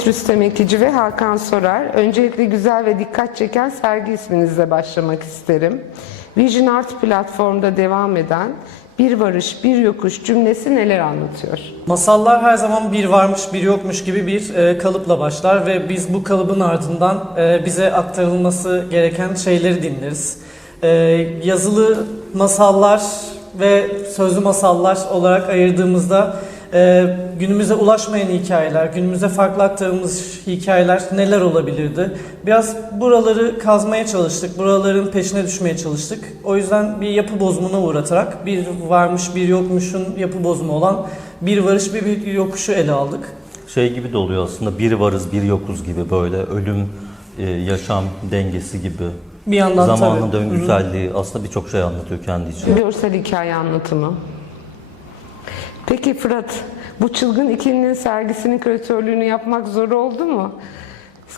Ahmet Rüstem Ekici ve Hakan Sorar. Öncelikle güzel ve dikkat çeken sergi isminizle başlamak isterim. Vision Art platformda devam eden bir varış, bir yokuş cümlesi neler anlatıyor? Masallar her zaman bir varmış, bir yokmuş gibi bir kalıpla başlar ve biz bu kalıbın ardından bize aktarılması gereken şeyleri dinleriz. Yazılı masallar ve sözlü masallar olarak ayırdığımızda günümüze ulaşmayan hikayeler, günümüze farklı aktarılmış hikayeler neler olabilirdi? Biraz buraları kazmaya çalıştık, buraların peşine düşmeye çalıştık. O yüzden bir yapı bozumuna uğratarak bir varmış bir yokmuşun yapı bozumu olan bir varış bir yokuşu ele aldık. Şey gibi de oluyor aslında, bir varız bir yokuz gibi, böyle ölüm, yaşam dengesi gibi. Bir yandan zamanın tabii. döngüselliği aslında birçok şey anlatıyor kendi içinde. Görsel hikaye anlatımı. Peki Fırat, bu çılgın ikilinin sergisinin küratörlüğünü yapmak zor oldu mu?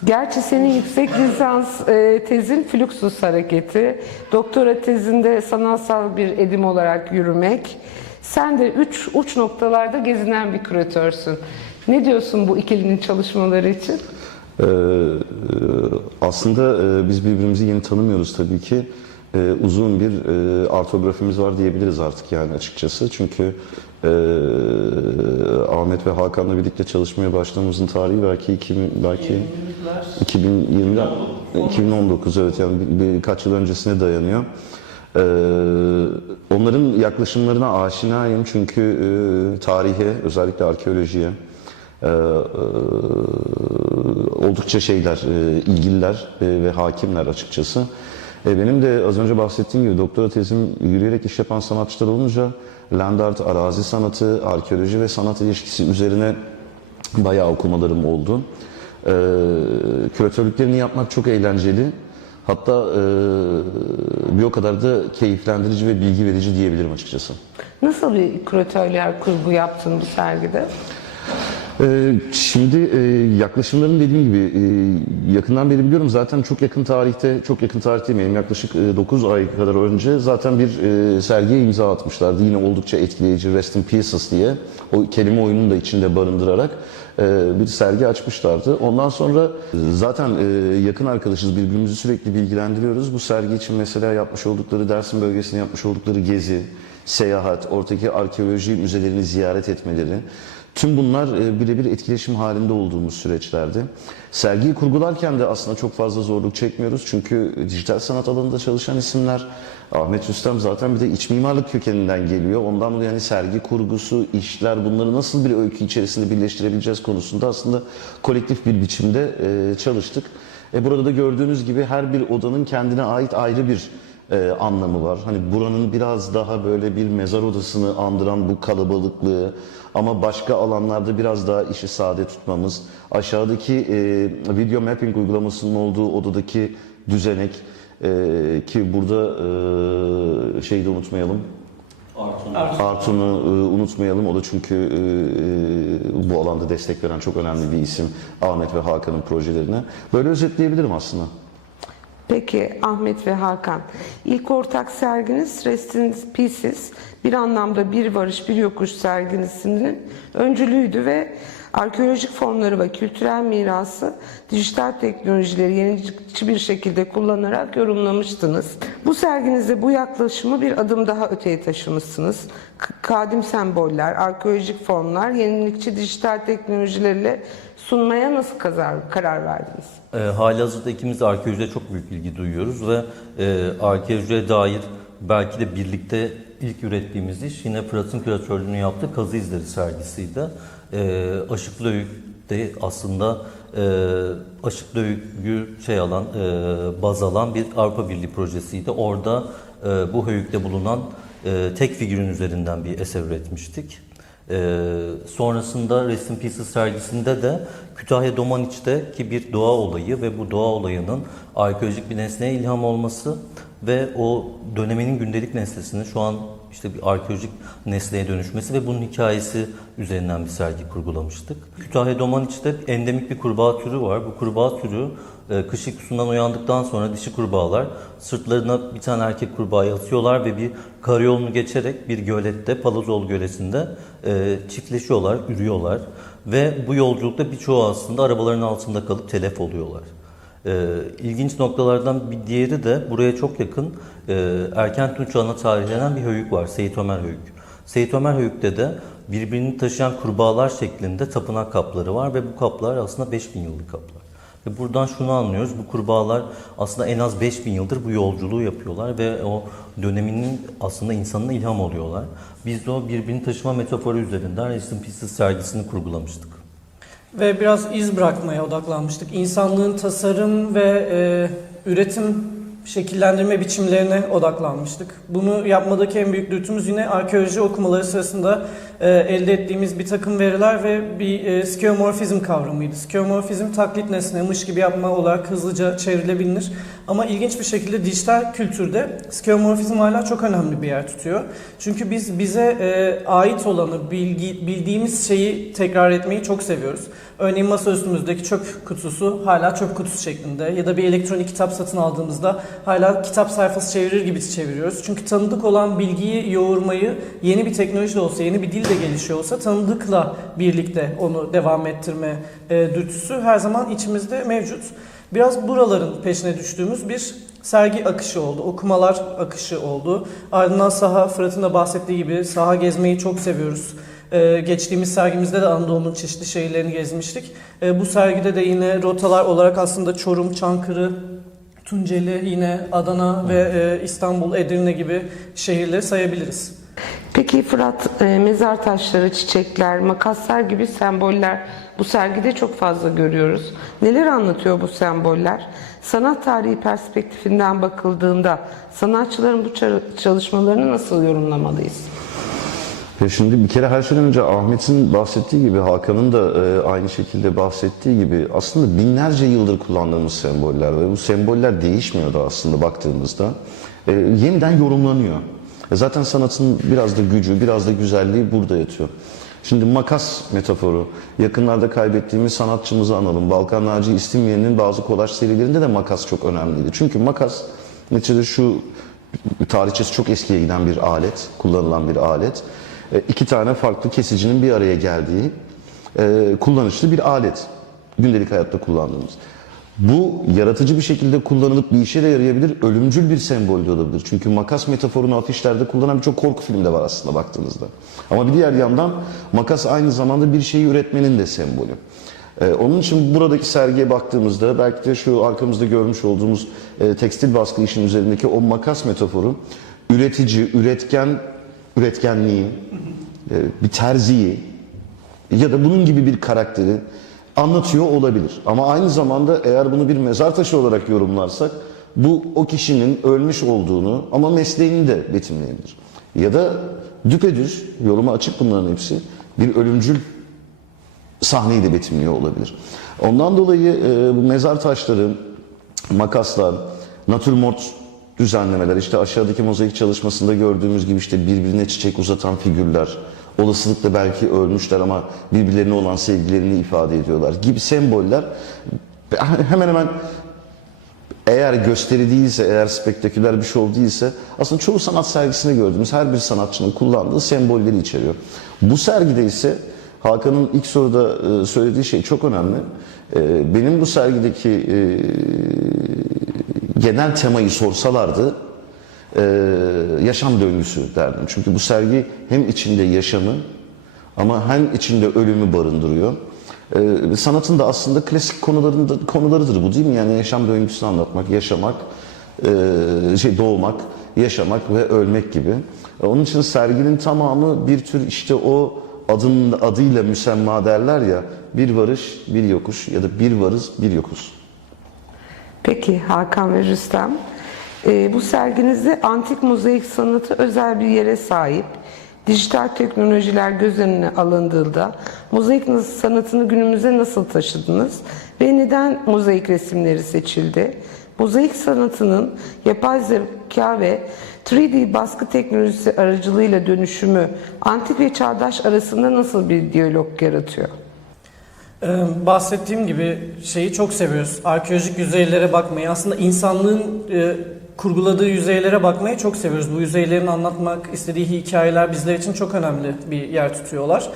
Gerçi senin yüksek lisans tezin Fluxus hareketi, doktora tezinde sanatsal bir edim olarak yürümek. Sen de uç noktalarda gezinen bir küratörsün. Ne diyorsun bu ikilinin çalışmaları için? Aslında biz birbirimizi yeni tanımıyoruz tabii ki. Uzun bir artografimiz var diyebiliriz artık yani açıkçası. Çünkü Ahmet ve Hakan'la birlikte çalışmaya başladığımızın tarihi belki 2019, evet, yani birkaç yıl öncesine dayanıyor. Onların yaklaşımlarına aşinayım çünkü tarihe, özellikle arkeolojiye oldukça ilgililer ve hakimler açıkçası. Benim de az önce bahsettiğim gibi doktora tezim yürüyerek iş yapan sanatçılar olunca land art, arazi sanatı, arkeoloji ve sanat ilişkisi üzerine bayağı okumalarım oldu. Küratörlüklerini yapmak çok eğlenceli. Hatta bir o kadar da keyiflendirici ve bilgi verici diyebilirim açıkçası. Nasıl bir küratörler kurgu yaptın bu sergide? Şimdi yaklaşımlarım dediğim gibi yakından beri biliyorum. Zaten çok yakın tarihte demeyelim, yaklaşık 9 ay kadar önce zaten bir sergiye imza atmışlardı. Yine oldukça etkileyici, Rest in Pieces diye, o kelime oyununu da içinde barındırarak bir sergi açmışlardı. Ondan sonra zaten yakın arkadaşız, birbirimizi sürekli bilgilendiriyoruz. Bu sergi için mesela yapmış oldukları, Dersim bölgesine yapmış oldukları gezi, seyahat, oradaki arkeoloji müzelerini ziyaret etmeleri, tüm bunlar birebir etkileşim halinde olduğumuz süreçlerdi. Sergiyi kurgularken de aslında çok fazla zorluk çekmiyoruz. Çünkü dijital sanat alanında çalışan isimler, Ahmet Rüstem zaten bir de iç mimarlık kökeninden geliyor. Ondan dolayı yani sergi kurgusu, işler, bunları nasıl bir öykü içerisinde birleştirebileceğiz konusunda aslında kolektif bir biçimde çalıştık. Burada da gördüğünüz gibi her bir odanın kendine ait ayrı bir anlamı var. Hani buranın biraz daha böyle bir mezar odasını andıran bu kalabalıklığı, ama başka alanlarda biraz daha işi sade tutmamız, aşağıdaki video mapping uygulamasının olduğu odadaki düzenek, ki burada şeyi de unutmayalım. Artun'u unutmayalım. O da çünkü bu alanda destek veren çok önemli bir isim, Ahmet ve Hakan'ın projelerine. Böyle özetleyebilirim aslında. Peki Ahmet ve Hakan, ilk ortak serginiz Rest in Pieces, bir anlamda bir varış bir yokuş sergisinin öncülüydü ve arkeolojik formları ve kültürel mirası dijital teknolojileri yenilikçi bir şekilde kullanarak yorumlamıştınız. Bu serginizde bu yaklaşımı bir adım daha öteye taşımışsınız. Kadim semboller, arkeolojik formlar, yenilikçi dijital teknolojilerle sunmaya nasıl karar verdiniz? Halihazırda ikimiz de arkeolojiye çok büyük ilgi duyuyoruz ve arkeolojiye dair belki de birlikte ilk ürettiğimiz iş yine Fırat'ın küratörlüğünü yaptığı Kazı İzleri sergisiydi. Aşıklı Öykü'de aslında Aşıklı Öykü baz alan bir Avrupa Birliği projesiydi. Orada bu höyükte bulunan tek figürün üzerinden bir eser üretmiştik. Sonrasında Rest in Pieces sergisinde de Kütahya Domaniç'teki bir doğa olayı ve bu doğa olayının arkeolojik bir nesneye ilham olması ve o döneminin gündelik nesnesinin şu an işte bir arkeolojik nesneye dönüşmesi ve bunun hikayesi üzerinden bir sergi kurgulamıştık. Kütahya Domaniç'te endemik bir kurbağa türü var. Bu kurbağa türü kış uykusundan uyandıktan sonra dişi kurbağalar sırtlarına bir tane erkek kurbağayı atıyorlar ve bir karayolunu geçerek bir gölette, Palazoğlu Gölesi'nde çiftleşiyorlar, ürüyorlar. Ve bu yolculukta birçoğu aslında arabaların altında kalıp telef oluyorlar. İlginç noktalardan bir diğeri de buraya çok yakın erken Tunç çağına tarihlenen bir höyük var, Seyit Ömer Höyük. Seyit Ömer Höyük'te de birbirini taşıyan kurbağalar şeklinde tapınak kapları var ve bu kaplar aslında 5000 yıllık kaplar. Ve buradan şunu anlıyoruz, bu kurbağalar aslında en az 5000 yıldır bu yolculuğu yapıyorlar ve o döneminin aslında insanına ilham oluyorlar. Biz de o birbirini taşıma metaforu üzerinden Rest in Pieces sergisini kurgulamıştık. Ve biraz iz bırakmaya odaklanmıştık. İnsanlığın tasarım ve üretim şekillendirme biçimlerine odaklanmıştık. Bunu yapmadaki en büyük dürtümüz yine arkeoloji okumaları sırasında elde ettiğimiz bir takım veriler ve bir skeuomorfizm kavramıydı. Skeuomorfizm taklit nesne, mış gibi yapma olarak hızlıca çevrilebilir. Ama ilginç bir şekilde dijital kültürde skeuomorfizm hala çok önemli bir yer tutuyor. Çünkü biz bize ait olanı, bildiğimiz şeyi tekrar etmeyi çok seviyoruz. Örneğin masaüstümüzdeki çöp kutusu hala çöp kutusu şeklinde ya da bir elektronik kitap satın aldığımızda hala kitap sayfası çevirir gibi çeviriyoruz. Çünkü tanıdık olan bilgiyi yoğurmayı yeni bir teknoloji de olsa, yeni bir dil de gelişiyor olsa tanıdıkla birlikte onu devam ettirme dürtüsü her zaman içimizde mevcut. Biraz buraların peşine düştüğümüz bir sergi akışı oldu, okumalar akışı oldu. Ardından saha, Fırat'ın da bahsettiği gibi saha gezmeyi çok seviyoruz. Geçtiğimiz sergimizde de Anadolu'nun çeşitli şehirlerini gezmiştik. Bu sergide de yine rotalar olarak aslında Çorum, Çankırı, Tunceli, yine Adana ve İstanbul, Edirne gibi şehirleri sayabiliriz. Peki Fırat, mezar taşları, çiçekler, makaslar gibi semboller bu sergide çok fazla görüyoruz. Neler anlatıyor bu semboller? Sanat tarihi perspektifinden bakıldığında sanatçıların bu çalışmalarını nasıl yorumlamalıyız? Şimdi bir kere her şeyden önce Ahmet'in bahsettiği gibi, Hakan'ın da aynı şekilde bahsettiği gibi aslında binlerce yıldır kullandığımız semboller ve bu semboller değişmiyor da aslında baktığımızda. Yeniden yorumlanıyor. Zaten sanatın biraz da gücü, biraz da güzelliği burada yatıyor. Şimdi makas metaforu, yakınlarda kaybettiğimiz sanatçımızı analım. Balkan Naci İstinye'nin bazı kolaj serilerinde de makas çok önemliydi. Çünkü makas neticede şu tarihçesi çok eskiye giden bir alet, kullanılan bir alet. İki tane farklı kesicinin bir araya geldiği kullanışlı bir alet. Gündelik hayatta kullandığımız. Bu yaratıcı bir şekilde kullanılıp bir işe de yarayabilir, ölümcül bir sembol de olabilir. Çünkü makas metaforunu afişlerde kullanan birçok korku filmde var aslında baktığınızda. Ama bir diğer yandan makas aynı zamanda bir şeyi üretmenin de sembolü. Onun için buradaki sergiye baktığımızda belki de şu arkamızda görmüş olduğumuz tekstil baskı işin üzerindeki o makas metaforu üretici, üretkenliği, bir terziyi ya da bunun gibi bir karakteri anlatıyor olabilir. Ama aynı zamanda eğer bunu bir mezar taşı olarak yorumlarsak bu o kişinin ölmüş olduğunu ama mesleğini de betimleyebilir. Ya da düpedüz, yoruma açık bunların hepsi, bir ölümcül sahneyi de betimliyor olabilir. Ondan dolayı bu mezar taşları, makaslar, natürmort düzenlemeler, işte aşağıdaki mozaik çalışmasında gördüğümüz gibi işte birbirine çiçek uzatan figürler, olasılıkla belki ölmüşler ama birbirlerine olan sevgilerini ifade ediyorlar gibi semboller hemen hemen eğer gösteri değilse, eğer spektaküler bir şov değilse aslında çoğu sanat sergisinde gördüğümüz her bir sanatçının kullandığı sembolleri içeriyor. Bu sergide ise Hakan'ın ilk soruda söylediği şey çok önemli. Benim bu sergideki genel temayı sorsalardı yaşam döngüsü derdim. Çünkü bu sergi hem içinde yaşamı ama hem içinde ölümü barındırıyor. Sanatın da aslında klasik konularıdır bu, değil mi? Yani yaşam döngüsünü anlatmak, yaşamak, doğmak, yaşamak ve ölmek gibi. Onun için serginin tamamı bir tür işte o adıyla müsemma derler ya, bir varış, bir yokuş ya da bir varız, bir yokuz. Peki Hakan ve Rüstem, bu serginizde antik mozaik sanatı özel bir yere sahip. Dijital teknolojiler göz önüne alındığında mozaik sanatını günümüze nasıl taşıdınız ve neden mozaik resimleri seçildi? Mozaik sanatının yapay zeka ve 3D baskı teknolojisi aracılığıyla dönüşümü antik ve çağdaş arasında nasıl bir diyalog yaratıyor? Bahsettiğim gibi şeyi çok seviyoruz. Arkeolojik yüzeylere bakmayı, aslında insanlığın kurguladığı yüzeylere bakmayı çok seviyoruz. Bu yüzeylerin anlatmak istediği hikayeler bizler için çok önemli bir yer tutuyorlar.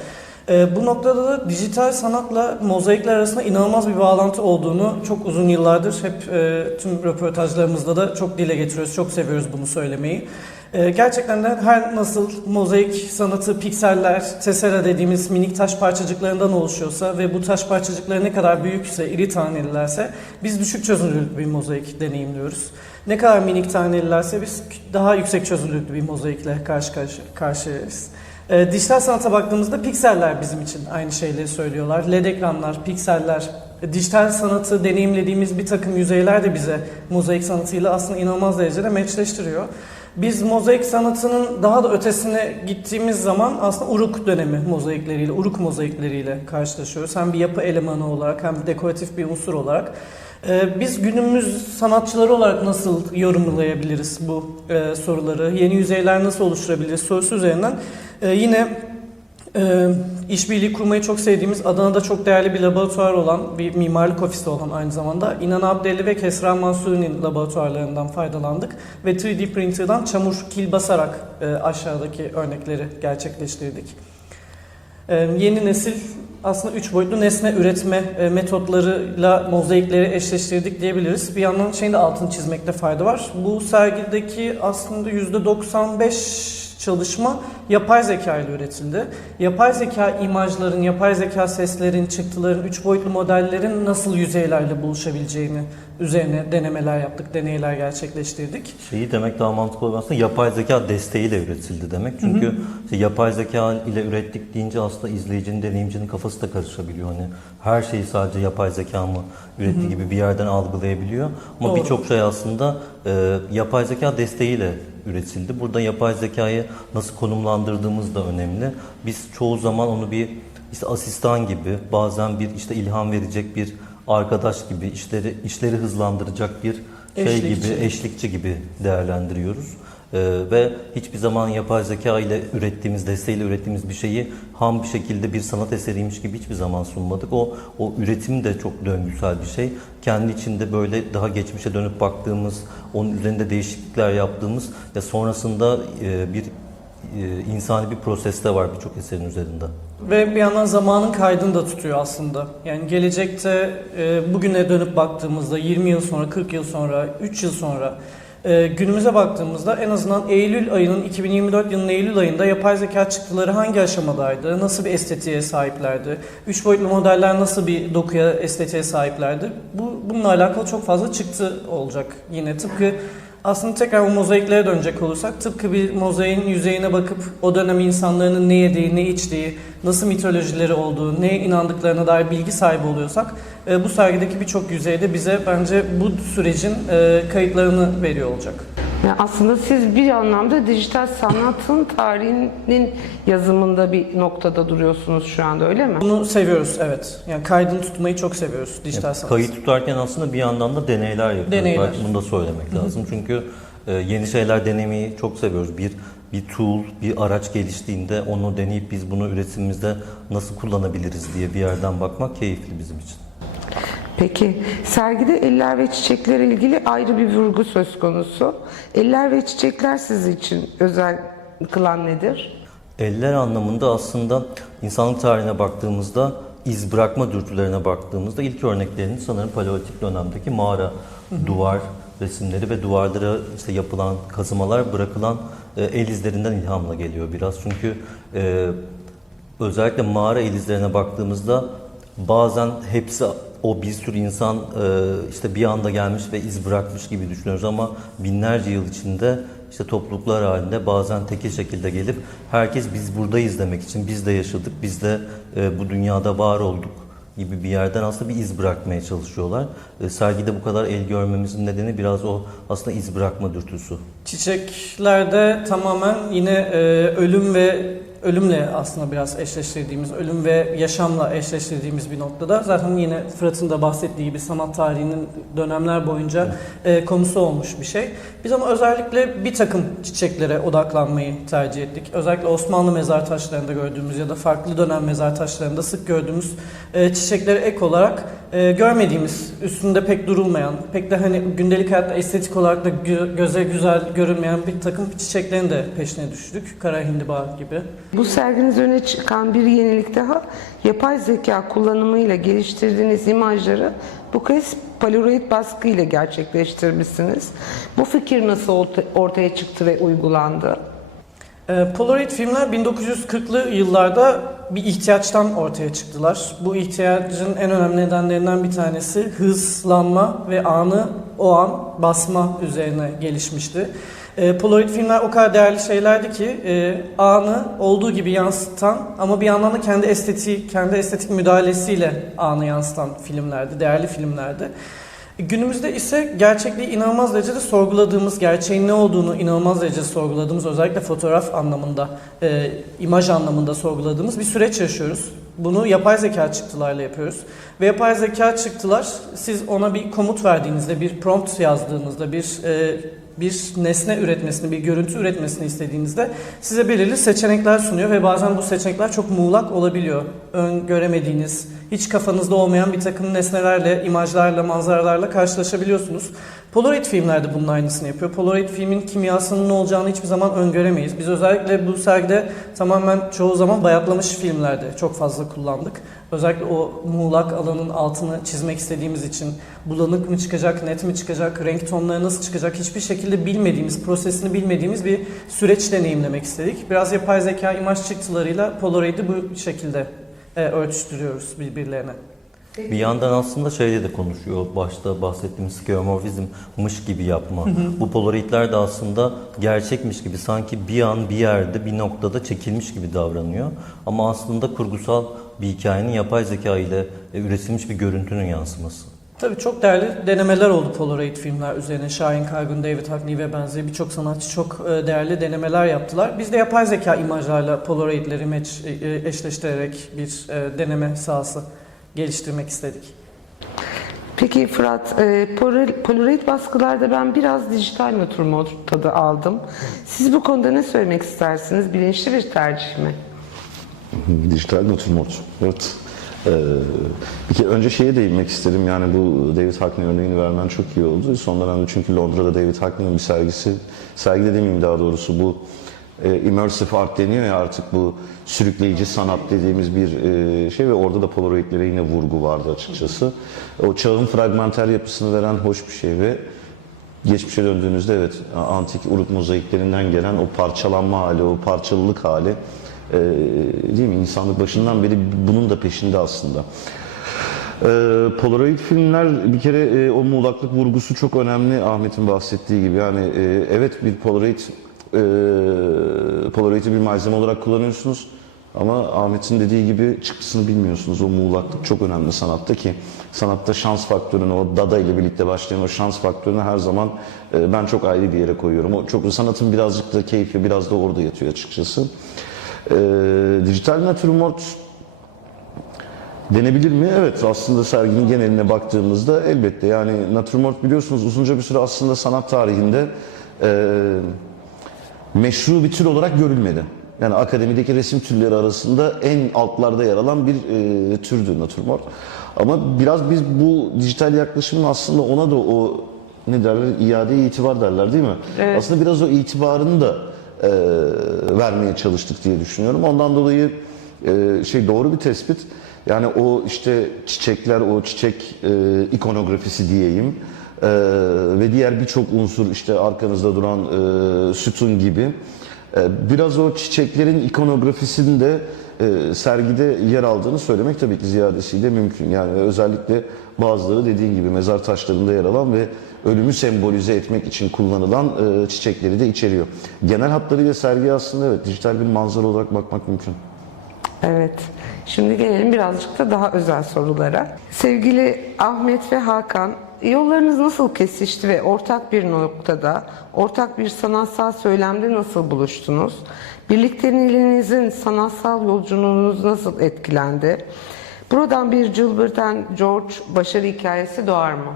Bu noktada da dijital sanatla mozaikler arasında inanılmaz bir bağlantı olduğunu çok uzun yıllardır hep tüm röportajlarımızda da çok dile getiriyoruz. Çok seviyoruz bunu söylemeyi. Gerçekten de her nasıl mozaik sanatı pikseller, tessera dediğimiz minik taş parçacıklarından oluşuyorsa ve bu taş parçacıkları ne kadar büyükse, iri tanelilerse biz düşük çözünürlüklü bir mozaik deneyimliyoruz. Ne kadar minik tanelilerse biz daha yüksek çözünürlüklü bir mozaikle karşıyayız. Dijital sanata baktığımızda pikseller bizim için aynı şeyleri söylüyorlar. LED ekranlar, pikseller, dijital sanatı deneyimlediğimiz bir takım yüzeyler de bize mozaik sanatıyla aslında inanılmaz derecede meçleştiriyor. Biz mozaik sanatının daha da ötesine gittiğimiz zaman aslında Uruk dönemi mozaikleriyle, Uruk mozaikleriyle karşılaşıyoruz. Hem bir yapı elemanı olarak hem dekoratif bir unsur olarak. Biz günümüz sanatçıları olarak nasıl yorumlayabiliriz bu soruları, yeni yüzeyler nasıl oluşturabiliriz sorusu üzerinden yine işbirliği kurmayı çok sevdiğimiz, Adana'da çok değerli bir laboratuvar olan, bir mimarlık ofisi olan aynı zamanda İnan Abdelli ve Kesra Mansuri'nin laboratuvarlarından faydalandık ve 3D printer'dan çamur kil basarak aşağıdaki örnekleri gerçekleştirdik. Yeni nesil aslında 3 boyutlu nesne üretme metotlarıyla mozaikleri eşleştirdik diyebiliriz. Bir yandan şeyin de altını çizmekte fayda var. Bu sergideki aslında %95 çalışma yapay zeka ile üretildi. Yapay zeka imajların, yapay zeka seslerin, çıktıların, 3 boyutlu modellerin nasıl yüzeylerle buluşabileceğini üzerine denemeler yaptık, deneyler gerçekleştirdik. Şeyi demek daha mantıklı olan aslında yapay zeka desteğiyle üretildi demek. Çünkü işte yapay zeka ile ürettik deyince aslında izleyicinin, deneyimcinin kafası da karışabiliyor. Hani her şeyi sadece yapay zeka mı üretti gibi bir yerden algılayabiliyor. Ama birçok şey aslında yapay zeka desteğiyle üretildi. Burada yapay zekayı nasıl konumlandırdığımız da önemli. Biz çoğu zaman onu bir işte asistan gibi, bazen bir işte ilham verecek bir arkadaş gibi, işleri hızlandıracak bir eşlikçi gibi değerlendiriyoruz. Ve hiçbir zaman yapay zeka ile ürettiğimiz, desteğiyle ürettiğimiz bir şeyi ham bir şekilde bir sanat eseriymiş gibi hiçbir zaman sunmadık. O üretim de çok döngüsel bir şey. Kendi içinde böyle daha geçmişe dönüp baktığımız, onun üzerinde değişiklikler yaptığımız ve sonrasında bir insani bir proseste var birçok eserin üzerinde. Ve bir yandan zamanın kaydını da tutuyor aslında. Yani gelecekte bugüne dönüp baktığımızda 20 yıl sonra, 40 yıl sonra, 3 yıl sonra günümüze baktığımızda en azından Eylül ayının 2024 yılının Eylül ayında yapay zeka çıktıları hangi aşamadaydı? Nasıl bir estetiğe sahiplerdi? 3 boyutlu modeller nasıl bir dokuya, estetiğe sahiplerdi? Bununla alakalı çok fazla çıktı olacak. Yine tıpkı aslında tekrar bu mozaiklere dönecek olursak tıpkı bir mozaiğin yüzeyine bakıp o dönem insanların ne yediği, ne içtiği, nasıl mitolojileri olduğu, neye inandıklarına dair bilgi sahibi oluyorsak bu sergideki birçok yüzeyde bize bence bu sürecin kayıtlarını veriyor olacak. Yani aslında siz bir anlamda dijital sanatın tarihinin yazımında bir noktada duruyorsunuz şu anda, öyle mi? Bunu seviyoruz, evet. Yani kaydını tutmayı çok seviyoruz dijital sanat. Kayıt tutarken aslında bir yandan da deneyler yapıyoruz. Deneyler. Belki bunu da söylemek lazım. Çünkü yeni şeyler denemeyi çok seviyoruz. Bir tool, bir araç geliştiğinde onu deneyip biz bunu üretimimizde nasıl kullanabiliriz diye bir yerden bakmak keyifli bizim için. Peki, sergide eller ve çiçeklerle ilgili ayrı bir vurgu söz konusu. Eller ve çiçekler siz için özel kılan nedir? Eller anlamında aslında insanlık tarihine baktığımızda, iz bırakma dürtülerine baktığımızda ilk örneklerinin sanırım Paleolitik dönemdeki mağara, duvar resimleri ve duvarlara işte yapılan kazımalar, bırakılan el izlerinden ilhamla geliyor biraz. Çünkü özellikle mağara el izlerine baktığımızda bazen hepsi o bir sürü insan işte bir anda gelmiş ve iz bırakmış gibi düşünüyoruz ama binlerce yıl içinde işte topluluklar halinde bazen tekil şekilde gelip herkes biz buradayız demek için, biz de yaşadık, biz de bu dünyada var olduk gibi bir yerden aslında bir iz bırakmaya çalışıyorlar. Sergide bu kadar el görmemizin nedeni biraz o aslında iz bırakma dürtüsü. Çiçeklerde tamamen yine ölüm ve ölümle aslında biraz eşleştirdiğimiz, ölüm ve yaşamla eşleştirdiğimiz bir noktada. Zaten yine Fırat'ın da bahsettiği gibi sanat tarihinin dönemler boyunca konusu olmuş bir şey. Biz ama özellikle bir takım çiçeklere odaklanmayı tercih ettik. Özellikle Osmanlı mezar taşlarında gördüğümüz ya da farklı dönem mezar taşlarında sık gördüğümüz çiçeklere ek olarak görmediğimiz, üstünde pek durulmayan, pek de hani gündelik hayatta estetik olarak da göze güzel görünmeyen bir takım çiçeklerin de peşine düştük. Kara hindiba gibi. Bu serginiz öne çıkan bir yenilik daha, yapay zeka kullanımıyla geliştirdiğiniz imajları bu kez Polaroid baskı ile gerçekleştirmişsiniz. Bu fikir nasıl ortaya çıktı ve uygulandı? Polaroid filmler 1940'lı yıllarda bir ihtiyaçtan ortaya çıktılar. Bu ihtiyacın en önemli nedenlerinden bir tanesi hızlanma ve anı o an basma üzerine gelişmişti. Polaroid filmler o kadar değerli şeylerdi ki anı olduğu gibi yansıtan ama bir yandan da kendi estetik müdahalesiyle anı yansıtan filmlerdi, değerli filmlerdi. Günümüzde ise gerçekliği inanılmaz derecede sorguladığımız, gerçeğin ne olduğunu inanılmaz derecede sorguladığımız, özellikle fotoğraf anlamında, imaj anlamında sorguladığımız bir süreç yaşıyoruz. Bunu yapay zeka çıktılarla yapıyoruz. Ve yapay zeka çıktılar, siz ona bir komut verdiğinizde, bir prompt yazdığınızda, bir nesne üretmesini, bir görüntü üretmesini istediğinizde size belirli seçenekler sunuyor ve bazen bu seçenekler çok muğlak olabiliyor. Öngöremediğiniz, hiç kafanızda olmayan bir takım nesnelerle, imajlarla, manzaralarla karşılaşabiliyorsunuz. Polaroid filmlerde bunun aynısını yapıyor. Polaroid filmin kimyasının ne olacağını hiçbir zaman öngöremeyiz. Biz özellikle bu sergide tamamen çoğu zaman bayatlamış filmlerde çok fazla kullandık. Özellikle o muğlak alanın altını çizmek istediğimiz için bulanık mı çıkacak, net mi çıkacak, renk tonları nasıl çıkacak hiçbir şekilde bilmediğimiz, prosesini bilmediğimiz bir süreç deneyimlemek istedik. Biraz yapay zeka imaj çıktılarıyla Polaroid'i bu şekilde örtüştürüyoruz birbirlerine. Bir yandan aslında şeyle de konuşuyor. Başta bahsettiğimiz skeuomorfizmmiş gibi yapma. Bu polaroidler de aslında gerçekmiş gibi, sanki bir an bir yerde bir noktada çekilmiş gibi davranıyor. Ama aslında kurgusal bir hikayenin yapay zeka ile üretilmiş bir görüntünün yansıması. Tabii çok değerli denemeler oldu Polaroid filmler üzerine. Şahin Kargun, David Hockney ve benzeri birçok sanatçı çok değerli denemeler yaptılar. Biz de yapay zeka imajlarla Polaroid'leri eşleştirerek bir deneme sahası geliştirmek istedik. Peki Fırat, Polaroid baskılarda ben biraz dijital natürmort tadı aldım. Siz bu konuda ne söylemek istersiniz? Bilinçli bir tercih mi? Dijital natürmort. Evet. Bir kere önce şeye değinmek istedim. Yani bu David Hockney örneğini vermen çok iyi oldu. Son dönemde çünkü Londra'da David Hockney'in bir sergi de demeyeyim daha doğrusu, bu immersive art deniyor ya artık, bu sürükleyici sanat dediğimiz bir şey ve orada da Polaroid'lere yine vurgu vardı açıkçası. O çağın fragmenter yapısını veren hoş bir şey ve geçmişe döndüğünüzde evet, antik Uruk mozaiklerinden gelen o parçalanma hali, o parçalılık hali, değil mi? İnsanlık başından beri bunun da peşinde aslında. Polaroid filmler bir kere o muğlaklık vurgusu çok önemli, Ahmet'in bahsettiği gibi. Yani evet, bir Polaroid'i bir malzeme olarak kullanıyorsunuz ama Ahmet'in dediği gibi çıktısını bilmiyorsunuz. O muğlaklık çok önemli sanatta, ki sanatta şans faktörünü, o Dada ile birlikte başlayan o şans faktörünü her zaman ben çok ayrı bir yere koyuyorum. O çok, sanatın birazcık da keyfi biraz da orada yatıyor açıkçası. Dijital natürmort denebilir mi? Evet, aslında serginin geneline baktığımızda elbette, yani natürmort biliyorsunuz uzunca bir süre aslında sanat tarihinde meşru bir tür olarak görülmedi. Yani akademideki resim türleri arasında en altlarda yer alan bir türdü natürmort. Ama biraz biz bu dijital yaklaşımın aslında ona da o ne derler, iade-i itibar derler değil mi? Evet. Aslında biraz o itibarını da vermeye çalıştık diye düşünüyorum. Ondan dolayı doğru bir tespit. Yani o işte çiçekler, o çiçek ikonografisi diyeyim ve diğer birçok unsur, işte arkanızda duran sütun gibi, biraz o çiçeklerin ikonografisinde sergide yer aldığını söylemek tabii ki ziyadesiyle mümkün. Yani özellikle bazıları dediğin gibi mezar taşlarında yer alan ve ölümü sembolize etmek için kullanılan çiçekleri de içeriyor. Genel hatlarıyla sergi aslında evet, dijital bir manzara olarak bakmak mümkün. Evet. Şimdi gelelim birazcık da daha özel sorulara. Sevgili Ahmet ve Hakan, yollarınız nasıl kesişti ve ortak bir noktada, ortak bir sanatsal söylemde nasıl buluştunuz? Birlikteliğinizin sanatsal yolculuğunuz nasıl etkilendi? Buradan bir Gilbert and George başarı hikayesi doğar mı?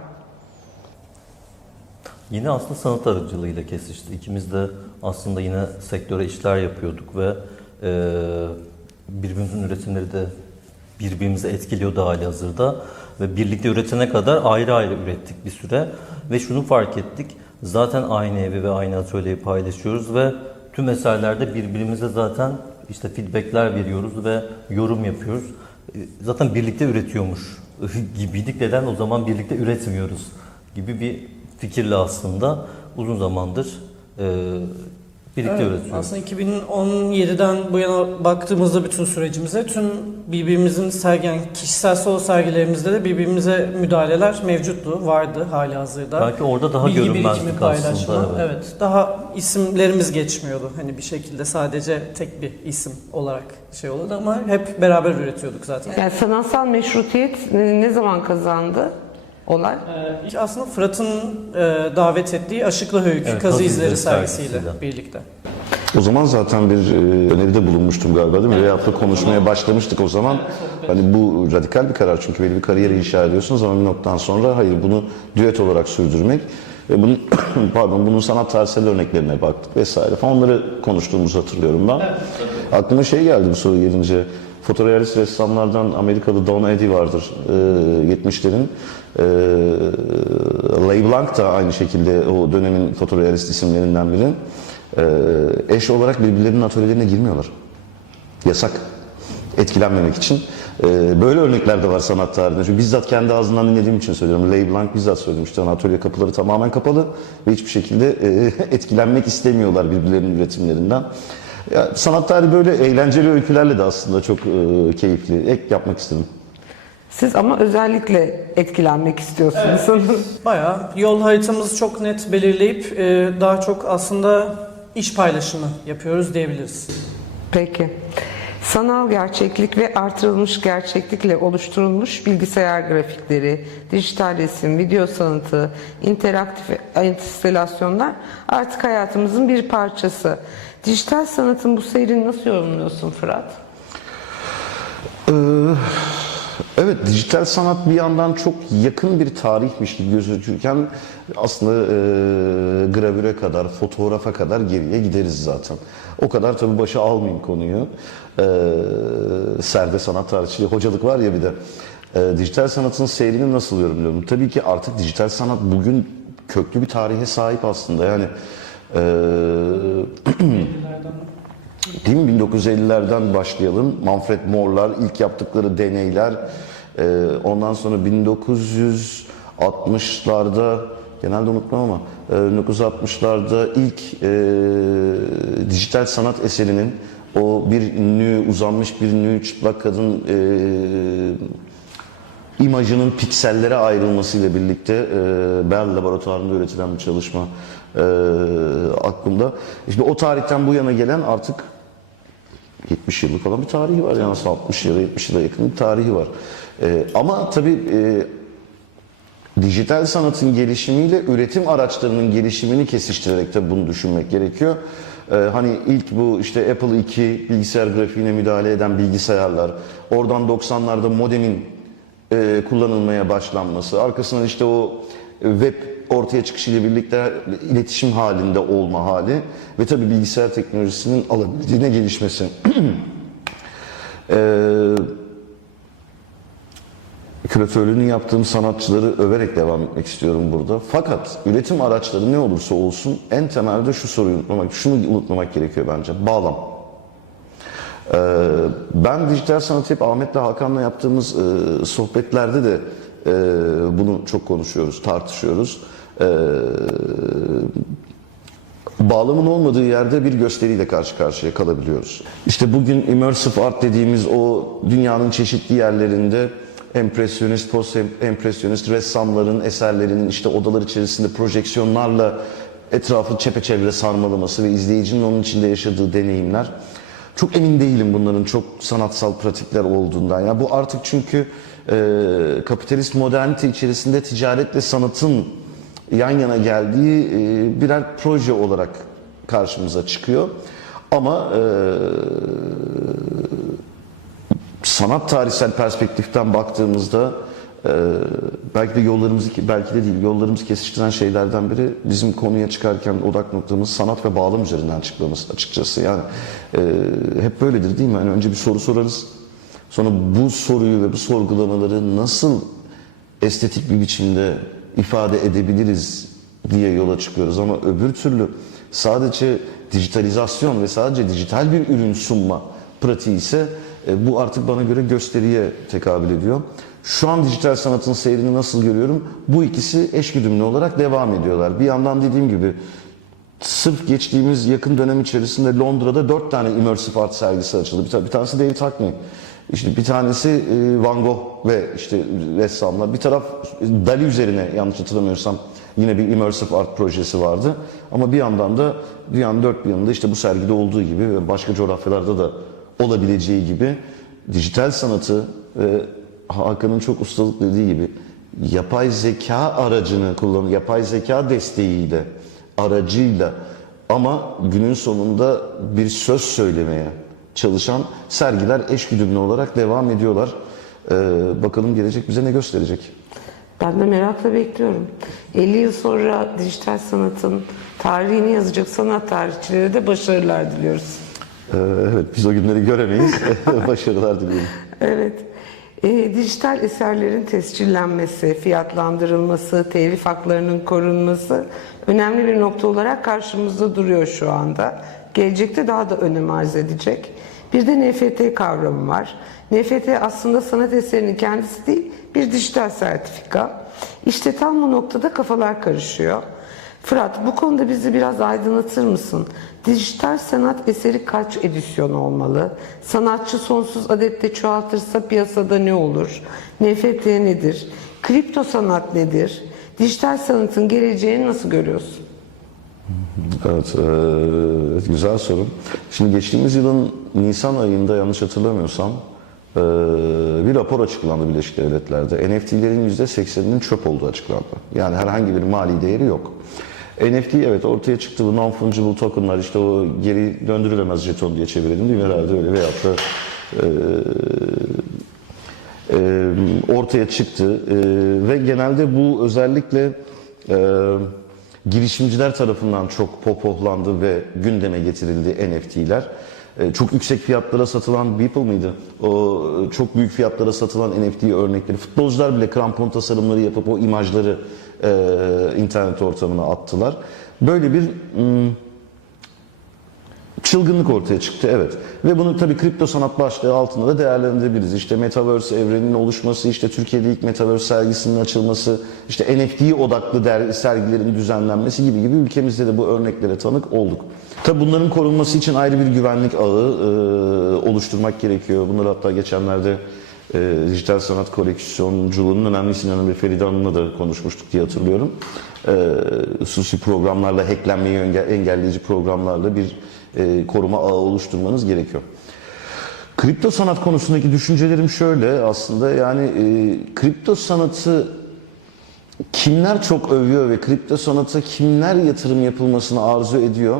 Yine aslında sanat aracılığıyla kesişti. İkimiz de aslında yine sektöre işler yapıyorduk ve birbirimizin üretimleri de birbirimizi etkiliyordu halihazırda. Ve birlikte üretene kadar ayrı ayrı ürettik bir süre. Ve şunu fark ettik, zaten aynı evi ve aynı atölyeyi paylaşıyoruz ve tüm eserlerde birbirimize zaten işte feedbackler veriyoruz ve yorum yapıyoruz. Zaten birlikte üretiyormuş gibiydik. Neden o zaman birlikte üretmiyoruz gibi bir fikirle aslında uzun zamandır birlikte üretiyoruz. Aslında 2017'den bu yana baktığımızda bütün sürecimize tüm birbirimizin kişisel solo sergilerimizde de birbirimize müdahaleler mevcuttu, vardı halihazırda. Belki orada daha Bilgi görünmezdik birikimi, paylaşma. aslında. Evet, daha isimlerimiz geçmiyordu. Hani bir şekilde sadece tek bir isim olarak şey olurdu ama hep beraber üretiyorduk zaten. Yani sanatsal meşrutiyet ne zaman kazandı olay? Aslında Fırat'ın davet ettiği Aşıklı Höyük, Evet, Kazı İzleri sergisiyle sergisiyle birlikte. O zaman zaten bir öneride bulunmuştum galiba değil mi? Veyahut da konuşmaya başlamıştık o zaman. Hani bu radikal bir karar çünkü belli bir kariyeri inşa ediyorsunuz ama bir noktadan sonra hayır bunu düet olarak sürdürmek ve bunun bunun sanat tarihsel örneklerine baktık vesaire falan onları konuştuğumuzu hatırlıyorum ben. Aklıma şey geldi bu soru gelince. Fotorealist ressamlardan Amerikalı Don Eddy vardır 70'lerin. Leigh Blanc da aynı şekilde o dönemin fotorealist isimlerinden biri. Eş olarak birbirlerinin atölyelerine girmiyorlar. Yasak. Etkilenmemek için. Böyle örnekler de var sanat tarihinde. Çünkü bizzat kendi ağzından dinlediğim için söylüyorum. Leigh Blanc bizzat söylemişti. Atölye kapıları tamamen kapalı ve hiçbir şekilde etkilenmek istemiyorlar birbirlerinin üretimlerinden. Ya, sanat tarihi böyle eğlenceli öykülerle de aslında çok keyifli. Ek yapmak istedim. Siz ama özellikle etkilenmek istiyorsunuz sanırım. Bayağı yol haritamızı çok net belirleyip daha çok aslında iş paylaşımı yapıyoruz diyebiliriz. Peki. Sanal gerçeklik ve artırılmış gerçeklikle oluşturulmuş bilgisayar grafikleri, dijital resim, video sanatı, interaktif enstalasyonlar artık hayatımızın bir parçası. Dijital sanatın bu seyrini nasıl yorumluyorsun Fırat? Evet, dijital sanat bir yandan çok yakın bir tarihmiş gibi gözükürken aslında gravüre kadar, fotoğrafa kadar geriye gideriz zaten. O kadar tabii başa almayayım konuyu. Serde sanat tarihçiliği, hocalık var ya bir de. Dijital sanatın seyrini nasıl yorumluyorum? Tabii ki artık dijital sanat bugün köklü bir tarihe sahip aslında. Yani değil mi? 1950'lerden başlayalım. Manfred Mohr'lar, ilk yaptıkları deneyler. Ondan sonra 1960'larda, genelde unutmam ama 1960'larda ilk dijital sanat eserinin o bir nü, uzanmış bir nü, çıplak kadın imajının piksellere ayrılmasıyla birlikte Berl Laboratuvarı'nda üretilen bir çalışma aklımda. İşte o tarihten bu yana gelen artık 70 yıllık falan bir tarihi var. Yani 60 yıla 70 yıla yakın bir tarihi var. Ama tabii dijital sanatın gelişimiyle üretim araçlarının gelişimini kesiştirerek de bunu düşünmek gerekiyor. Hani ilk bu işte Apple II bilgisayar grafiğine müdahale eden bilgisayarlar, oradan 90'larda modemin kullanılmaya başlanması, arkasından işte o web ortaya çıkışıyla birlikte iletişim halinde olma hali ve tabii bilgisayar teknolojisinin alabildiğine gelişmesi. Küratörlüğünü yaptığım sanatçıları överek devam etmek istiyorum burada. Fakat üretim araçları ne olursa olsun en temelde şunu unutmamak gerekiyor bence. Bağlam. Ben dijital sanatı hep Ahmet'le Hakan'la yaptığımız sohbetlerde de bunu çok konuşuyoruz, tartışıyoruz. Bağlamın olmadığı yerde bir gösteriyle karşı karşıya kalabiliyoruz. İşte bugün immersive art dediğimiz o dünyanın çeşitli yerlerinde empresyonist, post-empresyonist ressamların eserlerinin işte odalar içerisinde projeksiyonlarla etrafı çepeçevre sarmalaması ve izleyicinin onun içinde yaşadığı deneyimler çok emin değilim bunların çok sanatsal pratikler olduğundan. Ya bu artık çünkü kapitalist modernite içerisinde ticaretle sanatın yan yana geldiği birer proje olarak karşımıza çıkıyor. Ama sanat tarihsel perspektiften baktığımızda belki de yollarımızı kesiştiren şeylerden biri bizim konuya çıkarken odak noktamız sanat ve bağlam üzerinden çıkmamız açıkçası. Yani hep böyledir değil mi? Yani önce bir soru sorarız. Sonra bu soruyu ve bu sorgulamaları nasıl estetik bir biçimde ifade edebiliriz diye yola çıkıyoruz. Ama öbür türlü sadece dijitalizasyon ve sadece dijital bir ürün sunma pratiği ise bu artık bana göre gösteriye tekabül ediyor. Şu an dijital sanatın seyrini nasıl görüyorum? Bu ikisi eşgüdümlü olarak devam ediyorlar. Bir yandan dediğim gibi sırf geçtiğimiz yakın dönem içerisinde Londra'da 4 tane immersive art sergisi açıldı. Bir tanesi David Hockney. İşte bir tanesi Van Gogh ve işte ressamlar. Bir taraf Dali üzerine yanlış hatırlamıyorsam yine bir immersive art projesi vardı. Ama bir yandan da dünyanın dört bir yanında işte bu sergide olduğu gibi ve başka coğrafyalarda da olabileceği gibi dijital sanatı ve Hakan'ın çok ustalıkla dediği gibi yapay zeka aracını kullanıp yapay zeka desteğiyle aracıyla ama günün sonunda bir söz söylemeye çalışan sergiler eşgüdümlü olarak devam ediyorlar. Bakalım gelecek bize ne gösterecek? Ben de merakla bekliyorum. 50 yıl sonra dijital sanatın tarihini yazacak sanat tarihçilere de başarılar diliyoruz. Evet, biz o günleri göremeyiz. Başarılar diliyorum. Evet. Dijital eserlerin tescillenmesi, fiyatlandırılması, telif haklarının korunması önemli bir nokta olarak karşımızda duruyor şu anda. Gelecekte daha da önem arz edecek. Bir de NFT kavramı var. NFT aslında sanat eserinin kendisi değil, bir dijital sertifika. İşte tam bu noktada kafalar karışıyor. Fırat, bu konuda bizi biraz aydınlatır mısın? Dijital sanat eseri kaç edisyon olmalı? Sanatçı sonsuz adette çoğaltırsa piyasada ne olur? NFT nedir? Kripto sanat nedir? Dijital sanatın geleceğini nasıl görüyorsun? Evet, güzel soru. Şimdi geçtiğimiz yılın Nisan ayında yanlış hatırlamıyorsam bir rapor açıklandı Birleşik Devletler'de. NFT'lerin %80'inin çöp olduğu açıklandı. Yani herhangi bir mali değeri yok. NFT evet ortaya çıktı, bu non-fungible tokenlar, işte o geri döndürülemez jeton diye çevirelim değil mi herhalde öyle, veyahut da ortaya çıktı ve genelde bu özellikle girişimciler tarafından çok pohpohlandı ve gündeme getirildi NFT'ler. Çok yüksek fiyatlara satılan Beeple mıydı? O çok büyük fiyatlara satılan NFT örnekleri. Futbolcular bile krampon tasarımları yapıp o imajları internet ortamına attılar. Böyle bir çılgınlık ortaya çıktı, evet. Ve bunu tabii kripto sanat başlığı altında da değerlendirebiliriz. İşte Metaverse evreninin oluşması, işte Türkiye'de ilk Metaverse sergisinin açılması, işte NFT odaklı sergilerin düzenlenmesi gibi ülkemizde de bu örneklere tanık olduk. Tabii bunların korunması için ayrı bir güvenlik ağı oluşturmak gerekiyor. Bunları hatta geçenlerde dijital sanat koleksiyonculuğunun önemli isimlerinden Feride Hanım'la da konuşmuştuk diye hatırlıyorum. Hususi programlarla, hacklenmeyi engelleyici programlarla bir koruma ağı oluşturmanız gerekiyor. Kripto sanat konusundaki düşüncelerim şöyle aslında, yani kripto sanatı kimler çok övüyor ve kripto sanata kimler yatırım yapılmasını arzu ediyor?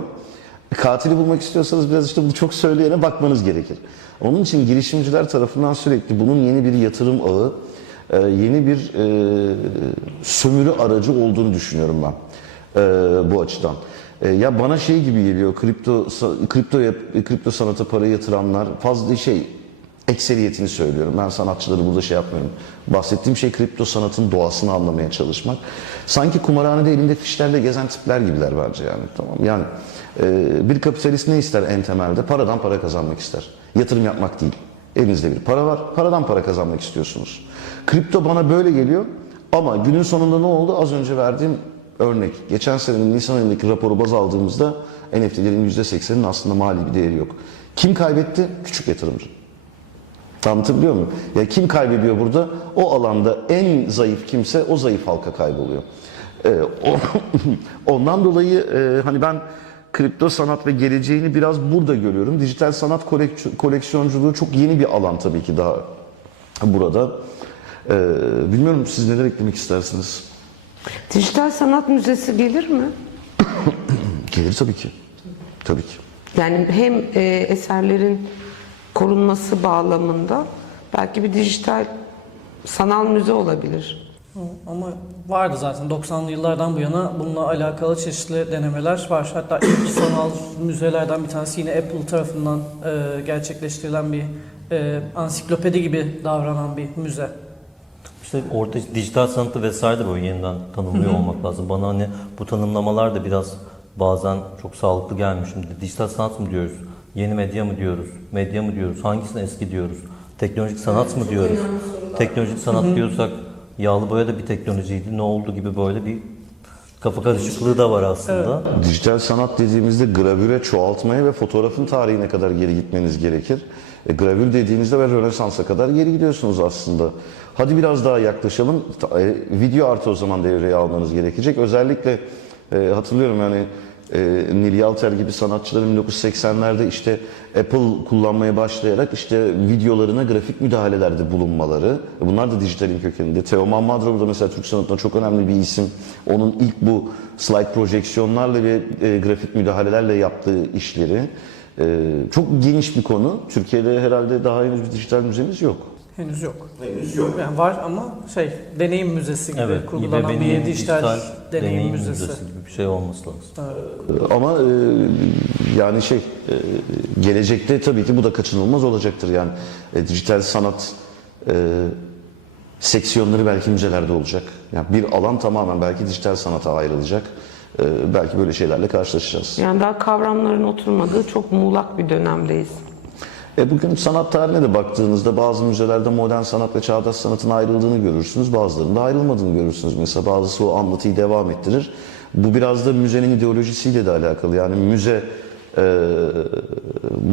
Katili bulmak istiyorsanız biraz işte bu çok söyleyene bakmanız gerekir. Onun için girişimciler tarafından sürekli bunun yeni bir yatırım ağı, yeni bir sömürü aracı olduğunu düşünüyorum ben bu açıdan. Ya bana şey gibi geliyor, kripto sanata para yatıranlar fazla ekseriyetini söylüyorum. Ben sanatçıları burada şey yapmıyorum. Bahsettiğim şey kripto sanatın doğasını anlamaya çalışmak. Sanki kumarhanede elinde fişlerle gezen tipler gibiler bence yani. Tamam. Yani bir kapitalist ne ister en temelde? Paradan para kazanmak ister. Yatırım yapmak değil. Elinizde bir para var. Paradan para kazanmak istiyorsunuz. Kripto bana böyle geliyor. Ama günün sonunda ne oldu? Az önce verdiğim örnek. Geçen senenin Nisan ayındaki raporu baz aldığımızda NFT'lerin %80'inin aslında mali bir değeri yok. Kim kaybetti? Küçük yatırımcı. Anlatabiliyor muyum? Ya kim kaybediyor burada? O alanda en zayıf kimse o zayıf halka kayboluyor. Ondan dolayı hani ben kripto sanat ve geleceğini biraz burada görüyorum. Dijital sanat koleksiyonculuğu çok yeni bir alan tabii ki daha burada. Bilmiyorum, siz neler eklemek istersiniz? Dijital sanat müzesi gelir mi? Gelir tabii ki. Tabii ki. Yani hem eserlerin korunması bağlamında belki bir dijital sanal müze olabilir. Ama vardı zaten 90'lı yıllardan bu yana bununla alakalı çeşitli denemeler var. Hatta ilk sanal müzelerden bir tanesi yine Apple tarafından gerçekleştirilen bir ansiklopedi gibi davranan bir müze. İşte orada dijital sanatı vesaire de böyle yeniden tanımlıyor olmak lazım. Bana hani bu tanımlamalar da biraz bazen çok sağlıklı gelmiyor. Şimdi dijital sanat mı diyoruz? Yeni medya mı diyoruz? Medya mı diyoruz? Hangisine eski diyoruz? Teknolojik sanat mı diyoruz? Teknolojik sanat diyorsak yağlı boya da bir teknolojiydi. Ne oldu gibi böyle bir kafa karışıklığı da var aslında. Evet. Dijital sanat dediğimizde gravüre, çoğaltmaya ve fotoğrafın tarihine kadar geri gitmeniz gerekir. Gravür dediğinizde ve Rönesans'a kadar geri gidiyorsunuz aslında. Hadi biraz daha yaklaşalım. Video artı o zaman devreye almanız gerekecek. Özellikle hatırlıyorum yani Nil Yalter gibi sanatçıların 1980'lerde işte Apple kullanmaya başlayarak işte videolarına grafik müdahalelerde bulunmaları. Bunlar da dijitalin kökeninde. Teoman Madrov da mesela Türk sanatında çok önemli bir isim. Onun ilk bu slide projeksiyonlarla ve grafik müdahalelerle yaptığı işleri. Çok geniş bir konu. Türkiye'de herhalde daha henüz bir dijital müzemiz yok. Henüz yok. Yani var ama deneyim müzesi gibi Evet, kurgulanan bir İBB'nin dijital deneyim müzesi. gibi bir şey olması lazım. Ama yani gelecekte tabii ki bu da kaçınılmaz olacaktır. Yani dijital sanat seksiyonları belki müzelerde olacak. Yani bir alan tamamen belki dijital sanata ayrılacak. Belki böyle şeylerle karşılaşacağız. Yani daha kavramların oturmadığı çok muğlak bir dönemdeyiz. Bugün sanat tarihine de baktığınızda bazı müzelerde modern sanat ve çağdaş sanatın ayrıldığını görürsünüz. Bazılarında ayrılmadığını görürsünüz. Mesela bazısı o anlatıyı devam ettirir. Bu biraz da müzenin ideolojisiyle de alakalı. Yani müze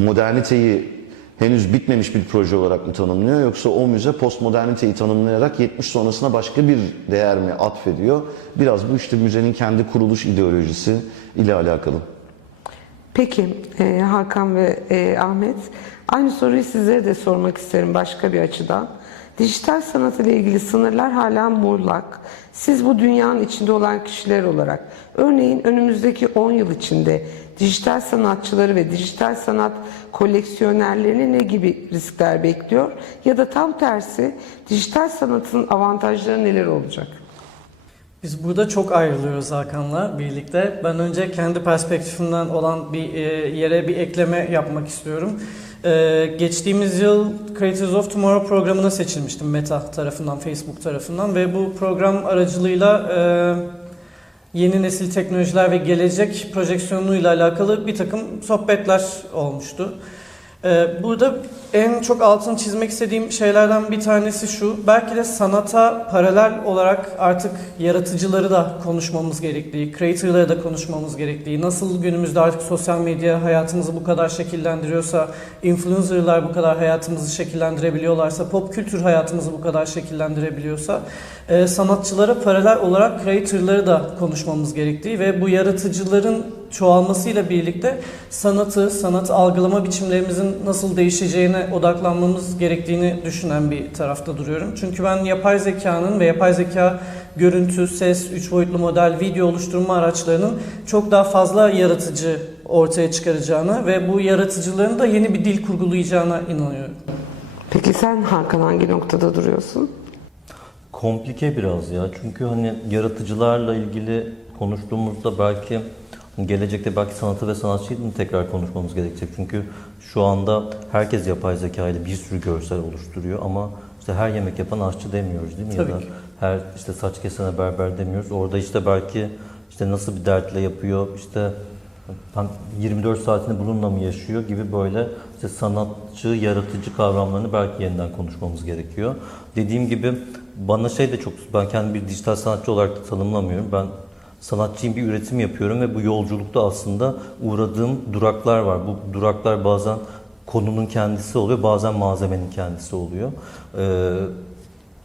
moderniteyi henüz bitmemiş bir proje olarak mı tanımlıyor, yoksa o müze postmoderniteyi tanımlayarak 70 sonrasına başka bir değer mi atfediyor? Biraz bu işte müzenin kendi kuruluş ideolojisi ile alakalı. Peki Hakan ve Ahmet, aynı soruyu sizlere de sormak isterim başka bir açıdan. Dijital sanat ile ilgili sınırlar hala muğlak. Siz bu dünyanın içinde olan kişiler olarak, örneğin önümüzdeki 10 yıl içinde dijital sanatçıları ve dijital sanat koleksiyonerlerini ne gibi riskler bekliyor? Ya da tam tersi, dijital sanatın avantajları neler olacak? Biz burada çok ayrılıyoruz Hakan'la birlikte. Ben önce kendi perspektifimden olan bir yere bir ekleme yapmak istiyorum. Geçtiğimiz yıl Creators of Tomorrow programına seçilmiştim Meta tarafından, Facebook tarafından ve bu program aracılığıyla yeni nesil teknolojiler ve gelecek projeksiyonuyla alakalı bir takım sohbetler olmuştu. Burada en çok altını çizmek istediğim şeylerden bir tanesi şu: belki de sanata paralel olarak artık yaratıcıları da konuşmamız gerektiği, creator'ları da konuşmamız gerektiği, nasıl günümüzde artık sosyal medya hayatımızı bu kadar şekillendiriyorsa, influencer'lar bu kadar hayatımızı şekillendirebiliyorlarsa, pop kültür hayatımızı bu kadar şekillendirebiliyorsa, sanatçılara paralel olarak creator'ları da konuşmamız gerektiği ve bu yaratıcıların çoğalmasıyla birlikte sanat algılama biçimlerimizin nasıl değişeceğine odaklanmamız gerektiğini düşünen bir tarafta duruyorum. Çünkü ben yapay zekanın ve yapay zeka görüntü, ses, 3 boyutlu model, video oluşturma araçlarının çok daha fazla yaratıcı ortaya çıkaracağına ve bu yaratıcıların da yeni bir dil kurgulayacağına inanıyorum. Peki sen Hakan hangi noktada duruyorsun? Komplike biraz ya. Çünkü hani yaratıcılarla ilgili konuştuğumuzda belki gelecekte belki sanatı ve sanatçıyı da tekrar konuşmamız gerekecek. Çünkü şu anda herkes yapay zeka ile bir sürü görsel oluşturuyor ama işte her yemek yapan aşçı demiyoruz değil mi? Tabii ya da ki. her işte saç kesene berber demiyoruz. Orada işte belki işte nasıl bir dertle yapıyor, işte 24 saatini bununla mı yaşıyor gibi böyle işte sanatçı, yaratıcı kavramlarını belki yeniden konuşmamız gerekiyor. Dediğim gibi bana de çok, ben kendimi bir dijital sanatçı olarak da tanımlamıyorum. Ben sanatçıyım, bir üretim yapıyorum ve bu yolculukta aslında uğradığım duraklar var. Bu duraklar bazen konunun kendisi oluyor, bazen malzemenin kendisi oluyor.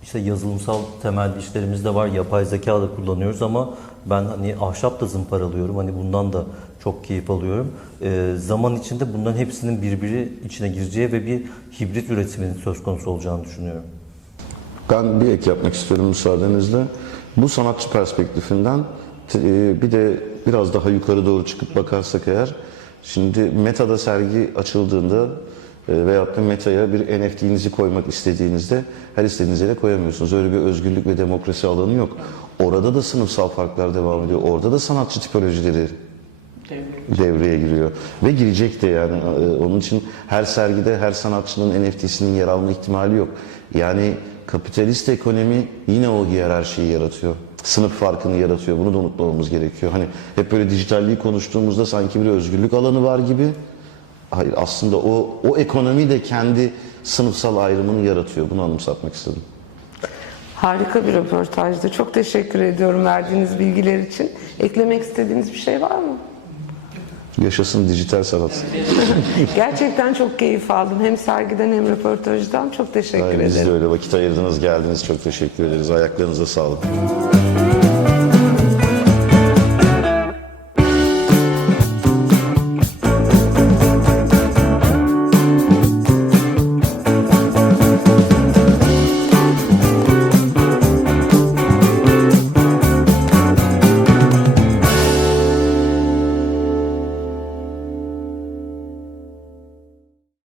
İşte yazılımsal temelli işlerimiz de var, yapay zeka da kullanıyoruz ama ben hani ahşap da zımparalıyorum. Hani bundan da çok keyif alıyorum. Zaman içinde bunların hepsinin birbiri içine gireceği ve bir hibrit üretimin söz konusu olacağını düşünüyorum. Ben bir ek yapmak istiyorum müsaadenizle. Bu sanatçı perspektifinden bir de biraz daha yukarı doğru çıkıp bakarsak eğer, şimdi Meta'da sergi açıldığında veyahut da Meta'ya bir NFT'nizi koymak istediğinizde her istediğiniz yere koyamıyorsunuz. Öyle bir özgürlük ve demokrasi alanı yok. Orada da sınıfsal farklar devam ediyor. Orada da sanatçı tipolojileri devreye giriyor. Ve girecek de yani. Onun için her sergide her sanatçının NFT'sinin yer alma ihtimali yok. Yani kapitalist ekonomi yine o hiyerarşiyi yaratıyor. Sınıf farkını yaratıyor. Bunu da unutmamamız gerekiyor. Hani hep böyle dijitalliği konuştuğumuzda sanki bir özgürlük alanı var gibi. Hayır, aslında o ekonomi de kendi sınıfsal ayrımını yaratıyor. Bunu anımsatmak istedim. Harika bir röportajdı. Çok teşekkür ediyorum verdiğiniz bilgiler için. Eklemek istediğiniz bir şey var mı? Yaşasın dijital sanat. Gerçekten çok keyif aldım. Hem sergiden hem röportajdan. Çok teşekkür Biz de ederim. öyle vakit ayırdınız, geldiniz. Çok teşekkür ederiz. Ayaklarınıza sağlık.